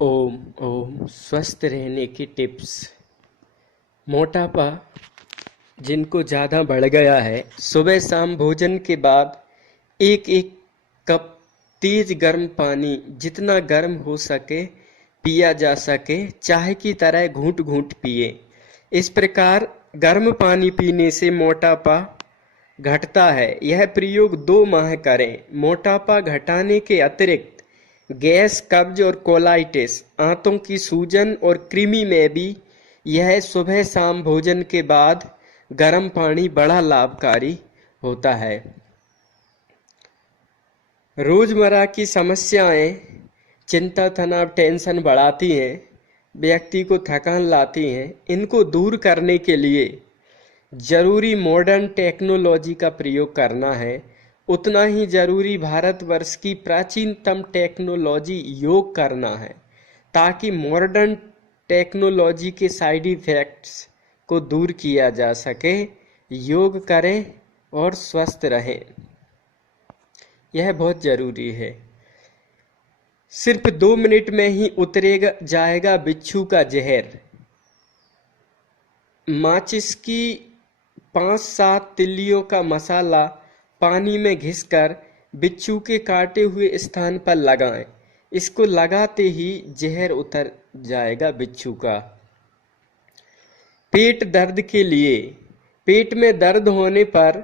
ओम ओम स्वस्थ रहने की टिप्स। मोटापा जिनको ज़्यादा बढ़ गया है, सुबह शाम भोजन के बाद एक एक कप तेज गर्म पानी, जितना गर्म हो सके पिया जा सके, चाय की तरह घूंट घूंट पिए। इस प्रकार गर्म पानी पीने से मोटापा घटता है। यह प्रयोग 2 माह करें। मोटापा घटाने के अतिरिक्त गैस, कब्ज और कोलाइटिस, आंतों की सूजन और कृमि में भी यह सुबह शाम भोजन के बाद गर्म पानी बड़ा लाभकारी होता है। रोजमर्रा की समस्याएं चिंता, तनाव, टेंशन बढ़ाती हैं, व्यक्ति को थकान लाती हैं। इनको दूर करने के लिए जरूरी मॉडर्न टेक्नोलॉजी का प्रयोग करना है। उतना ही जरूरी भारतवर्ष की प्राचीनतम टेक्नोलॉजी योग करना है, ताकि मॉडर्न टेक्नोलॉजी के साइड इफेक्ट्स को दूर किया जा सके। योग करें और स्वस्थ रहें, यह बहुत जरूरी है। सिर्फ 2 मिनट में ही उतरेगा जाएगा बिच्छू का जहर। माचिस की 5-7 तिल्लियों का मसाला पानी में घिसकर बिच्छू के काटे हुए स्थान पर लगाएं। इसको लगाते ही जहर उतर जाएगा बिच्छू का। पेट दर्द के लिए, पेट में दर्द होने पर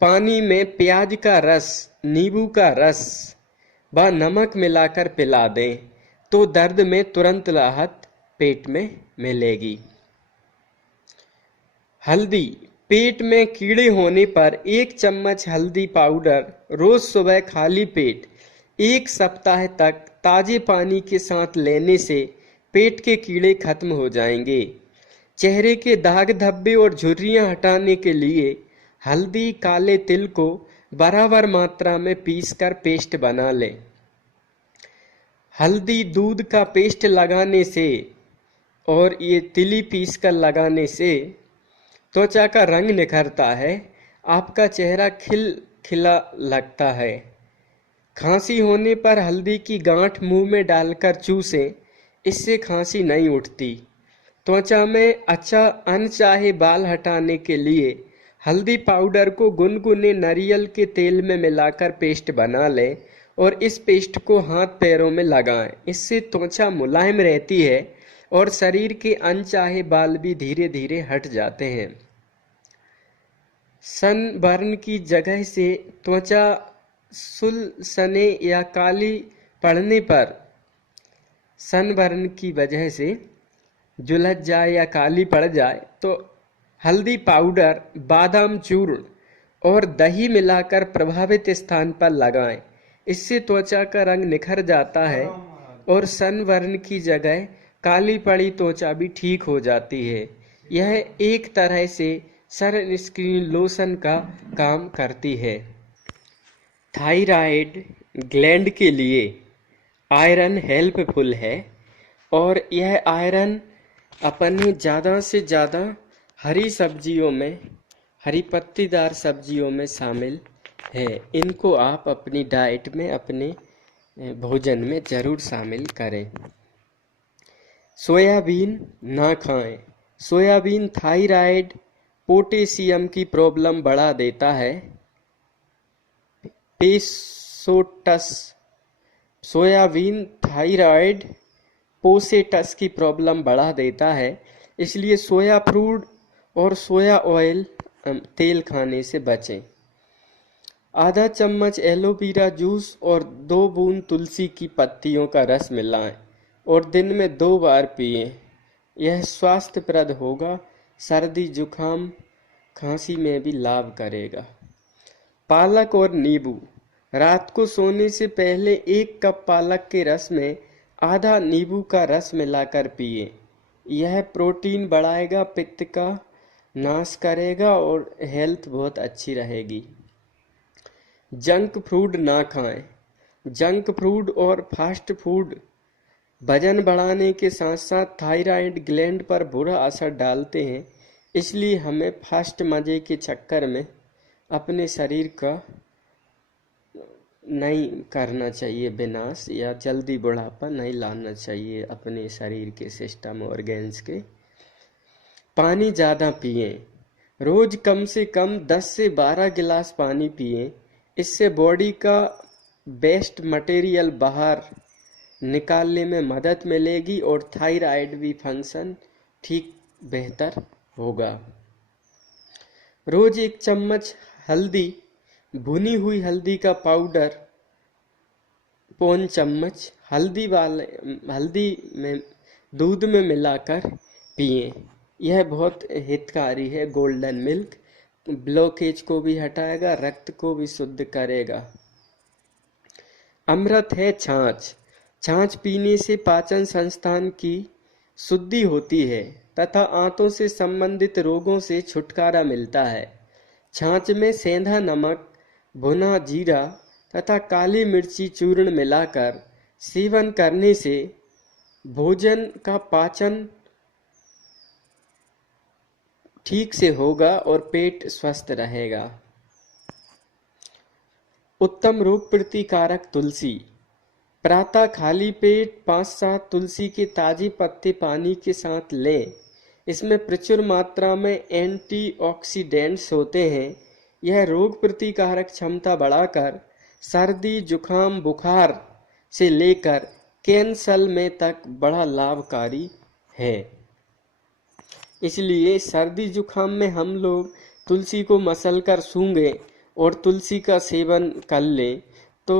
पानी में प्याज का रस, नींबू का रस व नमक मिलाकर पिला दें तो दर्द में तुरंत राहत पेट में मिलेगी। हल्दी, पेट में कीड़े होने पर 1 चम्मच हल्दी पाउडर रोज सुबह खाली पेट 1 सप्ताह तक ताजे पानी के साथ लेने से पेट के कीड़े खत्म हो जाएंगे। चेहरे के दाग, धब्बे और झुर्रियां हटाने के लिए हल्दी, काले तिल को बराबर मात्रा में पीसकर पेस्ट बना लें। हल्दी दूध का पेस्ट लगाने से और ये तिली पीसकर लगाने से त्वचा का रंग निखरता है, आपका चेहरा खिला लगता है। खांसी होने पर हल्दी की गांठ मुंह में डालकर चूसें, इससे खांसी नहीं उठती। त्वचा में अनचाहे बाल हटाने के लिए हल्दी पाउडर को गुनगुने नारियल के तेल में मिलाकर पेस्ट बना लें और इस पेस्ट को हाथ पैरों में लगाएं। इससे त्वचा मुलायम रहती है और शरीर के अनचाहे बाल भी धीरे धीरे हट जाते हैं। सनबर्न की जगह से त्वचा सुलसने या काली पड़ने पर, सनबर्न की वजह से झुलस जाए या काली पड़ जाए तो हल्दी पाउडर, बादाम चूर्ण और दही मिलाकर प्रभावित स्थान पर लगाएं। इससे त्वचा का रंग निखर जाता है और सनबर्न की जगह काली पड़ी त्वचा भी ठीक हो जाती है। यह एक तरह से सनस्क्रीन लोशन का काम करती है। थायराइड ग्लैंड के लिए आयरन हेल्पफुल है और यह आयरन अपने ज़्यादा से ज़्यादा हरी सब्जियों में, हरी पत्तीदार सब्जियों में शामिल है। इनको आप अपनी डाइट में, अपने भोजन में ज़रूर शामिल करें। सोयाबीन ना खाएं। सोयाबीन थायराइड, पोटेशियम की प्रॉब्लम बढ़ा देता है। पेसोटस, सोयाबीन थायराइड पोसेटस की प्रॉब्लम बढ़ा देता है, इसलिए सोया फ्रूट और सोया ऑयल तेल खाने से बचें। आधा चम्मच एलोवेरा जूस और 2 बूंद तुलसी की पत्तियों का रस मिलाएं और दिन में 2 बार पिएं। यह स्वास्थ्यप्रद होगा, सर्दी, जुखाम, खांसी में भी लाभ करेगा। पालक और नींबू, रात को सोने से पहले 1 कप पालक के रस में आधा नींबू का रस मिलाकर पिए। यह प्रोटीन बढ़ाएगा, पित्त का नाश करेगा और हेल्थ बहुत अच्छी रहेगी। जंक फूड ना खाएं। जंक फूड और फास्ट फूड वजन बढ़ाने के साथ साथ थायराइड ग्लैंड पर बुरा असर डालते हैं, इसलिए हमें फास्ट मजे के चक्कर में अपने शरीर का नहीं करना चाहिए विनाश, या जल्दी बुढ़ापा नहीं लाना चाहिए अपने शरीर के सिस्टम ऑर्गेन्स के। पानी ज़्यादा पिए, रोज कम से कम 10 से 12 गिलास पानी पिए। इससे बॉडी का वेस्ट मटेरियल बाहर निकालने में मदद मिलेगी और थायराइड भी फंक्शन ठीक बेहतर होगा। रोज 1 चम्मच हल्दी, भुनी हुई हल्दी का पाउडर पौन चम्मच हल्दी में दूध में मिलाकर पिए। यह बहुत हितकारी है। गोल्डन मिल्क ब्लॉकेज को भी हटाएगा, रक्त को भी शुद्ध करेगा। अमृत है छाछ। छाछ पीने से पाचन संस्थान की शुद्धि होती है तथा आंतों से संबंधित रोगों से छुटकारा मिलता है। छाछ में सेंधा नमक, भुना जीरा तथा काली मिर्ची चूर्ण मिलाकर सेवन करने से भोजन का पाचन ठीक से होगा और पेट स्वस्थ रहेगा। उत्तम रोग प्रतिकारक तुलसी। प्रातः खाली पेट 5-7 तुलसी के ताजे पत्ते पानी के साथ लें। इसमें प्रचुर मात्रा में एंटीऑक्सीडेंट्स होते हैं। यह रोग प्रतिकारक क्षमता बढ़ाकर सर्दी, जुखाम, बुखार से लेकर कैंसर में तक बड़ा लाभकारी है। इसलिए सर्दी जुखाम में हम लोग तुलसी को मसल कर सूंघें और तुलसी का सेवन कर लें तो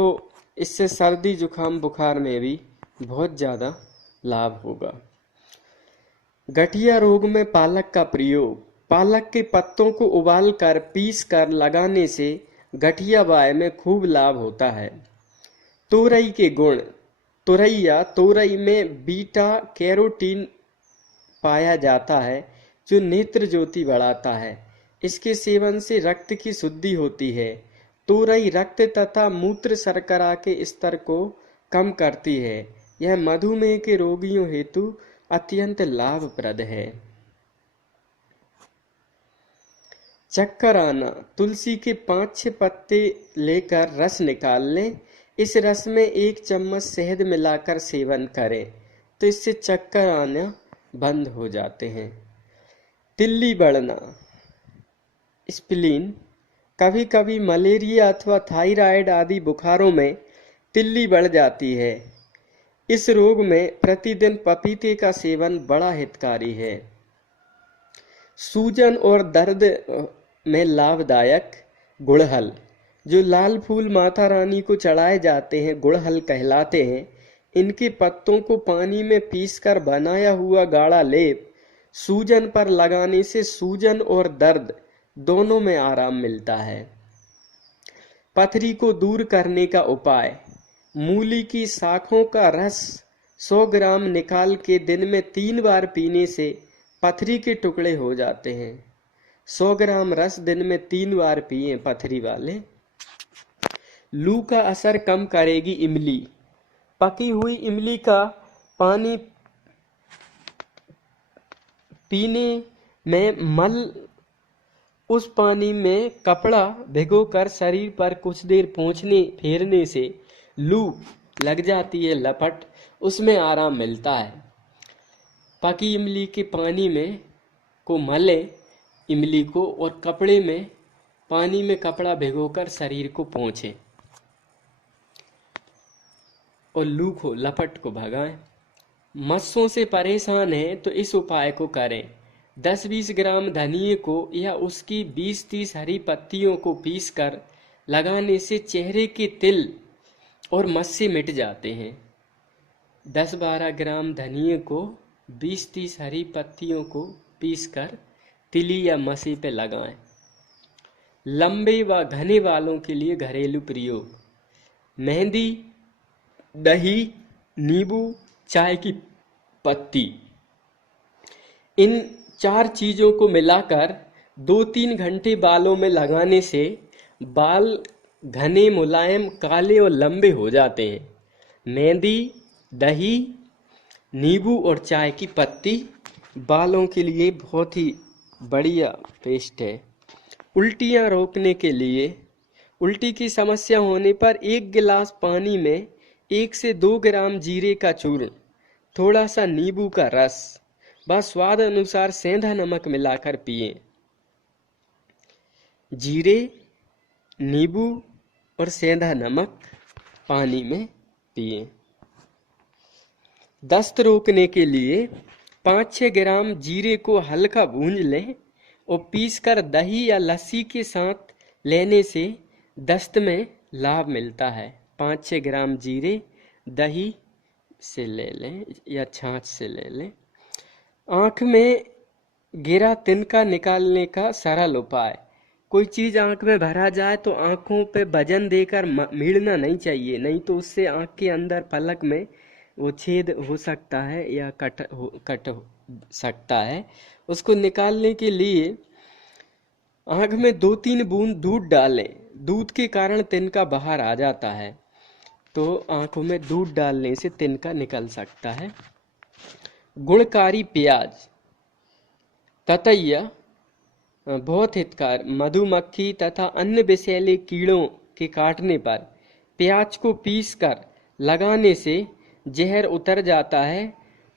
इससे सर्दी जुखाम बुखार में भी बहुत ज़्यादा लाभ होगा। गठिया रोग में पालक का प्रयोग। पालक के पत्तों को उबाल कर पीस कर लगाने से गठिया बाय में खूब लाभ होता है। तोरई के गुण। तोरई में बीटा कैरोटीन पाया जाता है जो नेत्र ज्योति बढ़ाता है। इसके सेवन से रक्त की शुद्धि होती है। तोरई रक्त तथा मूत्र शर्करा के स्तर को कम करती है। यह मधुमेह के रोगियों हेतु अत्यंत लाभप्रद है। चक्कर आना। तुलसी के 5-6 पत्ते लेकर रस निकाल लें। इस रस में 1 चम्मच शहद मिलाकर सेवन करें तो इससे चक्कर आना बंद हो जाते हैं। तिल्ली बढ़ना, स्प्लीन। कभी कभी मलेरिया अथवा थायराइड आदि बुखारों में तिल्ली बढ़ जाती है। इस रोग में प्रतिदिन पपीते का सेवन बड़ा हितकारी है। सूजन और दर्द में लाभदायक गुड़हल। जो लाल फूल माता रानी को चढ़ाए जाते हैं गुड़हल कहलाते हैं। इनके पत्तों को पानी में पीसकर बनाया हुआ गाढ़ा लेप सूजन पर लगाने से सूजन और दर्द दोनों में आराम मिलता है। पथरी को दूर करने का उपाय। मूली की शाखों का रस 100 ग्राम निकाल के दिन में 3 बार पीने से पथरी के टुकड़े हो जाते हैं। 100 ग्राम रस दिन में 3 बार पिए पथरी वाले। लू का असर कम करेगी इमली। पकी हुई इमली का पानी पीने में मल उस पानी में कपड़ा भिगोकर शरीर पर कुछ देर पोंछने फेरने से लू लग जाती है लपट, उसमें आराम मिलता है। पकी इमली के पानी में को मले इमली को और कपड़े में पानी में कपड़ा भिगोकर शरीर को पोंछें और लू को लपट को भगाएं। मस्सों से परेशान हैं तो इस उपाय को करें। 10-20 ग्राम धनिये को या उसकी 20-30 हरी पत्तियों को पीसकर लगाने से चेहरे के तिल और मस्से मिट जाते हैं। 10-12 ग्राम धनिये को 20-30 हरी पत्तियों को पीसकर तिली या मस्से पे लगाएं। लंबे व घने बालों के लिए घरेलू प्रयोग। मेहंदी, दही, नींबू, चाय की पत्ती, इन 4 चीजों को मिलाकर 2-3 घंटे बालों में लगाने से बाल घने, मुलायम, काले और लंबे हो जाते हैं। मेहंदी, दही, नींबू और चाय की पत्ती बालों के लिए बहुत ही बढ़िया पेस्ट है। उल्टियाँ रोकने के लिए उल्टी की समस्या होने पर 1 गिलास पानी में 1 से 2 ग्राम जीरे का चूर्ण, थोड़ा सा नींबू का रस व स्वाद अनुसार सेंधा नमक मिलाकर पिएं। जीरे, नींबू और सेंधा नमक पानी में पिएं। दस्त रोकने के लिए 5-6 ग्राम जीरे को हल्का भूंज लें और पीसकर दही या लस्सी के साथ लेने से दस्त में लाभ मिलता है। 5-6 ग्राम जीरे दही से ले लें या छाछ से ले लें। आँख में गिरा तिनका निकालने का सरल उपाय। कोई चीज़ आँख में भरा जाए तो आँखों पे वजन देकर मीड़ना नहीं चाहिए, नहीं तो उससे आँख के अंदर पलक में वो छेद हो सकता है या कट सकता है। उसको निकालने के लिए आँख में 2-3 बूंद दूध डालें। दूध के कारण तिनका बाहर आ जाता है, तो आँखों में दूध डालने से तिनका निकल सकता है। गुणकारी प्याज, ततैया बहुत हितकार। मधुमक्खी तथा अन्य विषैले कीड़ों के काटने पर प्याज को पीसकर लगाने से जहर उतर जाता है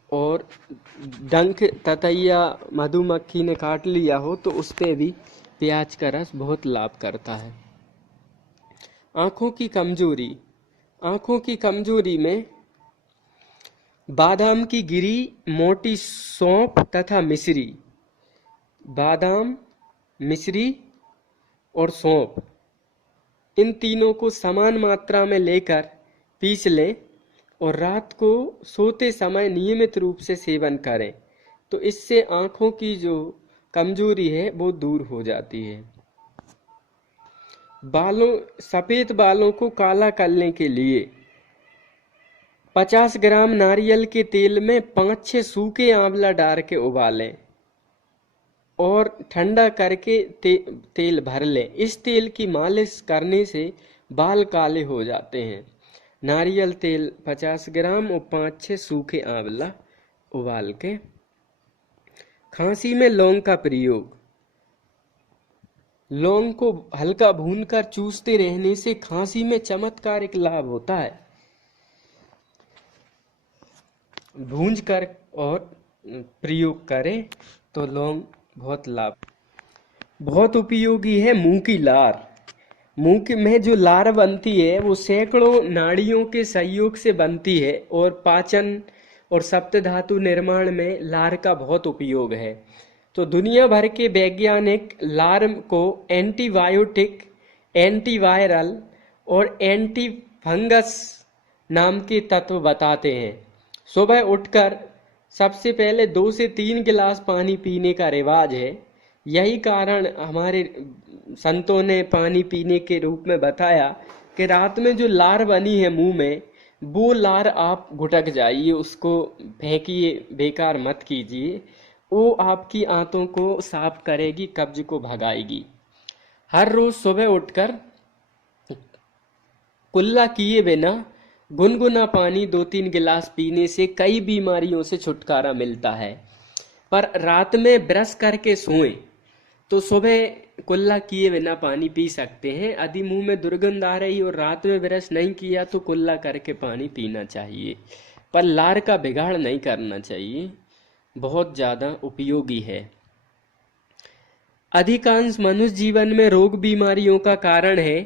और डंक ततैया मधुमक्खी ने काट लिया हो तो उस पे भी प्याज का रस बहुत लाभ करता है। आँखों की कमजोरी। आँखों की कमजोरी में बादाम की गिरी, मोटी सौंफ तथा मिश्री। बादाम, मिश्री और सौंफ, इन तीनों को समान मात्रा में लेकर पीस लें और रात को सोते समय नियमित रूप से सेवन करें, तो इससे आँखों की जो कमजोरी है वो दूर हो जाती है। सफ़ेद बालों को काला करने के लिए 50 ग्राम नारियल के तेल में 5-6 सूखे आंवला डाल के उबालें और ठंडा करके तेल भर लें। इस तेल की मालिश करने से बाल काले हो जाते हैं। नारियल तेल 50 ग्राम और 5-6 सूखे आंवला उबाल के। खांसी में लौंग का प्रयोग। लौंग को हल्का भूनकर चूसते रहने से खांसी में चमत्कारिक लाभ होता है। भूंज कर और प्रयोग करें तो लौंग बहुत उपयोगी है। मुंह की लार। मुंह में जो लार बनती है वो सैकड़ों नाड़ियों के सहयोग से बनती है और पाचन और सप्तधातु निर्माण में लार का बहुत उपयोग है। तो दुनिया भर के वैज्ञानिक लार को एंटीबायोटिक, एंटीवायरल और एंटी फंगस नाम के तत्व बताते हैं। सुबह उठकर सबसे पहले 2 से 3 गिलास पानी पीने का रिवाज है। यही कारण हमारे संतों ने पानी पीने के रूप में बताया कि रात में जो लार बनी है मुंह में, वो लार आप घुटक जाइए, उसको फेंकिए, बेकार मत कीजिए। वो आपकी आंतों को साफ करेगी, कब्ज को भगाएगी। हर रोज सुबह उठकर कुल्ला किए बिना गुनगुना पानी 2-3 गिलास पीने से कई बीमारियों से छुटकारा मिलता है। पर रात में ब्रश करके सोएं तो सुबह कुल्ला किए बिना पानी पी सकते हैं। यदि मुंह में दुर्गंध आ रही और रात में ब्रश नहीं किया तो कुल्ला करके पानी पीना चाहिए, पर लार का बिगाड़ नहीं करना चाहिए, बहुत ज़्यादा उपयोगी है। अधिकांश मनुष्य जीवन में रोग बीमारियों का कारण है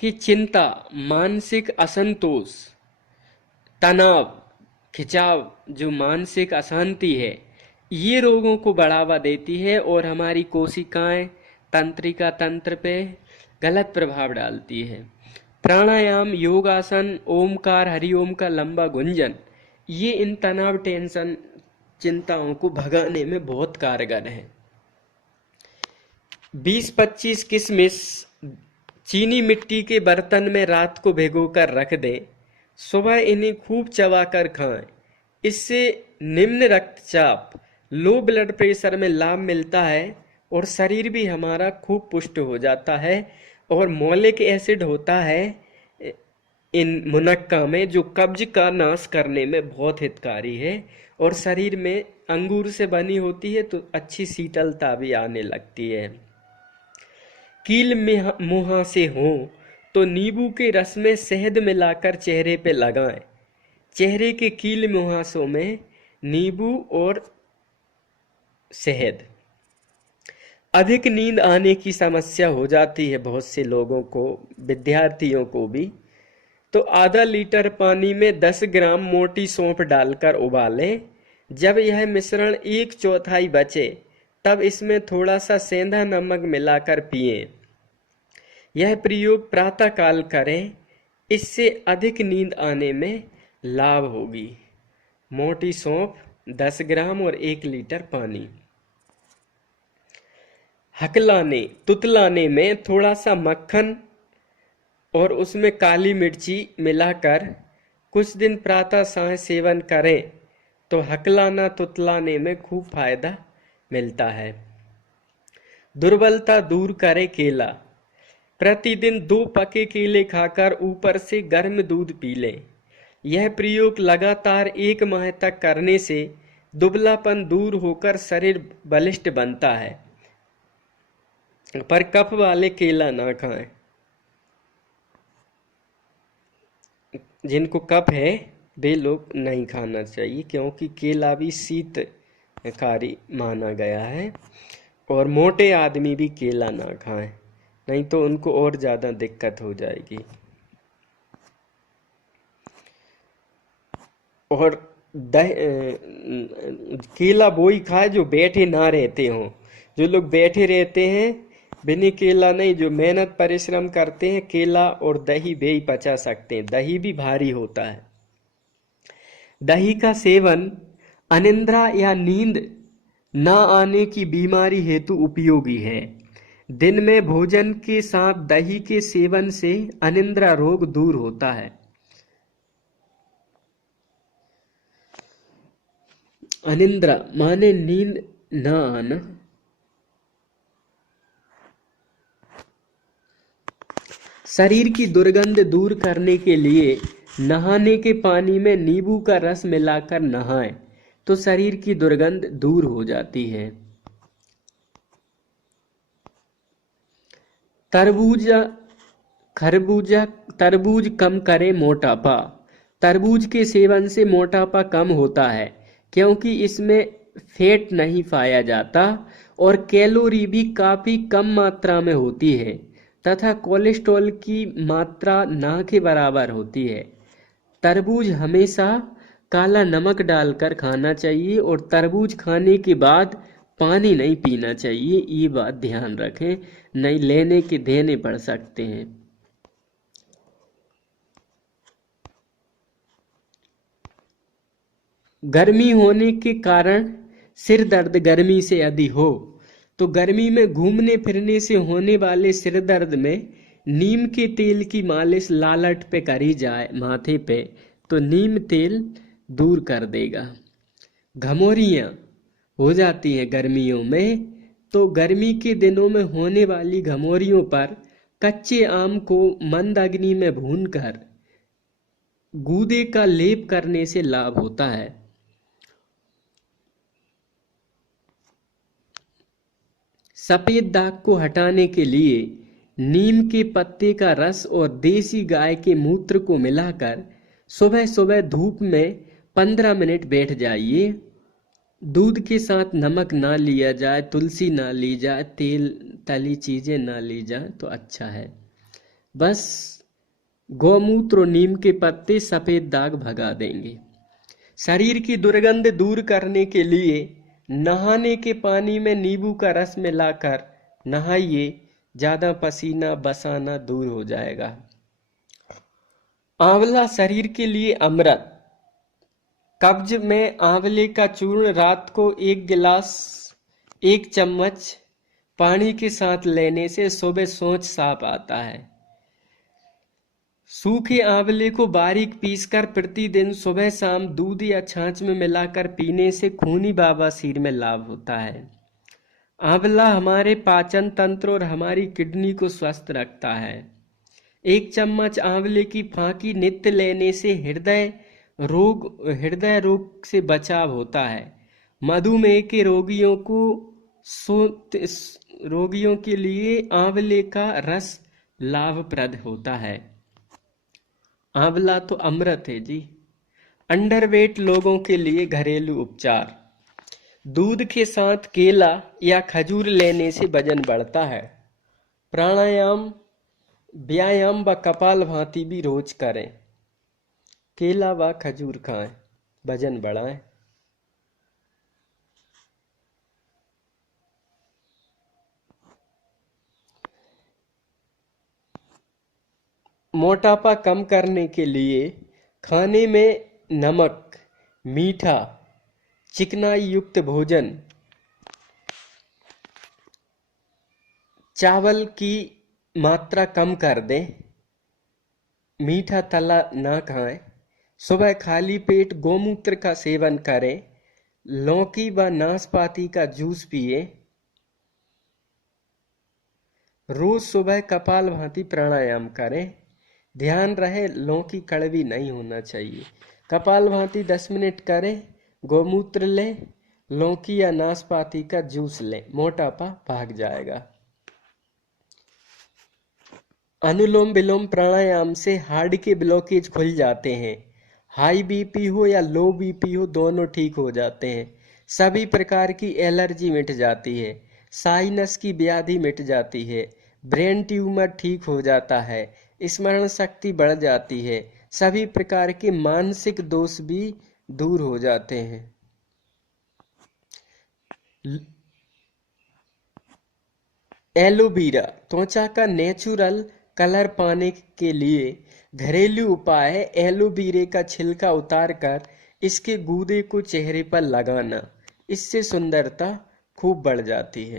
कि चिंता, मानसिक असंतोष, तनाव, खिंचाव, जो मानसिक अशांति है, ये रोगों को बढ़ावा देती है और हमारी कोशिकाएं, तंत्रिका तंत्र पे गलत प्रभाव डालती है। प्राणायाम, योगासन, ओमकार, हरिओम का लंबा गुंजन, ये इन तनाव, टेंशन, चिंताओं को भगाने में बहुत कारगर है। 20-25 किशमिश चीनी मिट्टी के बर्तन में रात को भिगोकर रख दें। सुबह इन्हें खूब चबाकर खाएं। इससे निम्न रक्तचाप, लो ब्लड प्रेशर में लाभ मिलता है और शरीर भी हमारा खूब पुष्ट हो जाता है। और मौलिक एसिड होता है इन मुनक्का में, जो कब्ज का नाश करने में बहुत हितकारी है और शरीर में अंगूर से बनी होती है तो अच्छी शीतलता भी आने लगती है। कील में मुहासे हों तो नींबू के रस में शहद मिलाकर चेहरे पे लगाएं। चेहरे के कील मुहासों में नींबू और शहद। अधिक नींद आने की समस्या हो जाती है बहुत से लोगों को, विद्यार्थियों को भी, तो आधा लीटर पानी में 10 ग्राम मोटी सौंफ डालकर उबालें। जब यह मिश्रण 1/4 बचे तब इसमें थोड़ा सा सेंधा नमक मिलाकर पिएं। यह प्रयोग प्रातःकाल करें, इससे अधिक नींद आने में लाभ होगी। मोटी सौंफ 10 ग्राम और 1 लीटर पानी। हकलाने तुतलाने में थोड़ा सा मक्खन और उसमें काली मिर्ची मिलाकर कुछ दिन प्रातः साय सेवन करें तो हकलाना तुतलाने में खूब फायदा मिलता है। दुर्बलता दूर करे केला। प्रतिदिन 2 पके केले खाकर ऊपर से गर्म दूध पी लें। यह प्रयोग लगातार 1 माह तक करने से दुबलापन दूर होकर शरीर बलिष्ठ बनता है। पर कफ वाले केला ना खाएं। जिनको कफ है वे लोग नहीं खाना चाहिए, क्योंकि केला भी शीतकारी माना गया है। और मोटे आदमी भी केला ना खाएं, नहीं तो उनको और ज़्यादा दिक्कत हो जाएगी। और केला वो ही खाए जो बैठे ना रहते हों। जो लोग बैठे रहते हैं बिना केला नहीं, जो मेहनत परिश्रम करते हैं, केला और दही वे ही पचा सकते हैं। दही भी भारी होता है। दही का सेवन अनिद्रा या नींद ना आने की बीमारी हेतु उपयोगी है। दिन में भोजन के साथ दही के सेवन से अनिद्रा रोग दूर होता है। अनिद्रा माने नींद न आना। शरीर की दुर्गंध दूर करने के लिए नहाने के पानी में नींबू का रस मिलाकर नहाएं तो शरीर की दुर्गंध दूर हो जाती है। तरबूज कम करे मोटापा। तरबूज के सेवन से मोटापा कम होता है, क्योंकि इसमें फैट नहीं पाया जाता और कैलोरी भी काफी कम मात्रा में होती है तथा कोलेस्ट्रॉल की मात्रा ना के बराबर होती है। तरबूज हमेशा काला नमक डालकर खाना चाहिए और तरबूज खाने के बाद पानी नहीं पीना चाहिए। ये बात ध्यान रखें, नहीं लेने के देने पड़ सकते हैं। गर्मी होने के कारण सिर दर्द गर्मी से यदि हो तो गर्मी में घूमने फिरने से होने वाले सिर दर्द में नीम के तेल की मालिश लालट पे करी जाए माथे पे, तो नीम तेल दूर कर देगा। घमौरियाँ हो जाती हैं गर्मियों में, तो गर्मी के दिनों में होने वाली घमौरियों पर कच्चे आम को मंद अग्नि में भूनकर गूदे का लेप करने से लाभ होता है। सफेद दाग को हटाने के लिए नीम के पत्ते का रस और देसी गाय के मूत्र को मिलाकर सुबह सुबह धूप में 15 मिनट बैठ जाइए। दूध के साथ नमक ना लिया जाए, तुलसी ना ली जाए, तेल तली चीजें ना ली जाए तो अच्छा है। बस गौमूत्र और नीम के पत्ते सफेद दाग भगा देंगे। शरीर की दुर्गंध दूर करने के लिए नहाने के पानी में नींबू का रस मिलाकर नहाइए, ज्यादा पसीना बसाना दूर हो जाएगा। आंवला शरीर के लिए अमृत। कब्ज में आंवले का चूर्ण रात को 1 चम्मच पानी के साथ लेने से सुबह सोच साफ आता है। सूखे आंवले को बारीक पीसकर प्रतिदिन सुबह शाम दूध या छाछ में मिलाकर पीने से खूनी बवासीर में लाभ होता है। आंवला हमारे पाचन तंत्र और हमारी किडनी को स्वस्थ रखता है। 1 चम्मच आंवले की फांकी नित्य लेने से हृदय रोग से बचाव होता है। मधुमेह के रोगियों को रोगियों के लिए आंवले का रस लाभप्रद होता है। आंवला तो अमृत है जी। अंडरवेट लोगों के लिए घरेलू उपचार। दूध के साथ केला या खजूर लेने से वजन बढ़ता है। प्राणायाम, व्यायाम व कपालभाति भी रोज करें। केला व खजूर खाएं, वजन बढ़ाएं। मोटापा कम करने के लिए खाने में नमक, मीठा, चिकनाई युक्त भोजन, चावल की मात्रा कम कर दें, मीठा तला ना खाएं। सुबह खाली पेट गोमूत्र का सेवन करें। लौकी व नाशपाती का जूस पिए। रोज सुबह कपालभाति प्राणायाम करें। ध्यान रहे लौकी कड़वी नहीं होना चाहिए। कपालभाति 10 मिनट करें, गोमूत्र लें, लौकी या नाशपाती का जूस लें, मोटापा भाग जाएगा। अनुलोम विलोम प्राणायाम से हार्ट के ब्लॉकेज खुल जाते हैं। हाई बीपी हो या लो बीपी हो, दोनों ठीक हो जाते हैं। सभी प्रकार की एलर्जी मिट जाती है। साइनस की व्याधि मिट जाती है। ब्रेन ट्यूमर ठीक हो जाता है। स्मरण शक्ति बढ़ जाती है। सभी प्रकार के मानसिक दोष भी दूर हो जाते हैं। एलोवेरा त्वचा का नेचुरल कलर पाने के लिए घरेलू उपाय है। एलोवेरा का छिलका उतारकर इसके गूदे को चेहरे पर लगाना, इससे सुंदरता खूब बढ़ जाती है।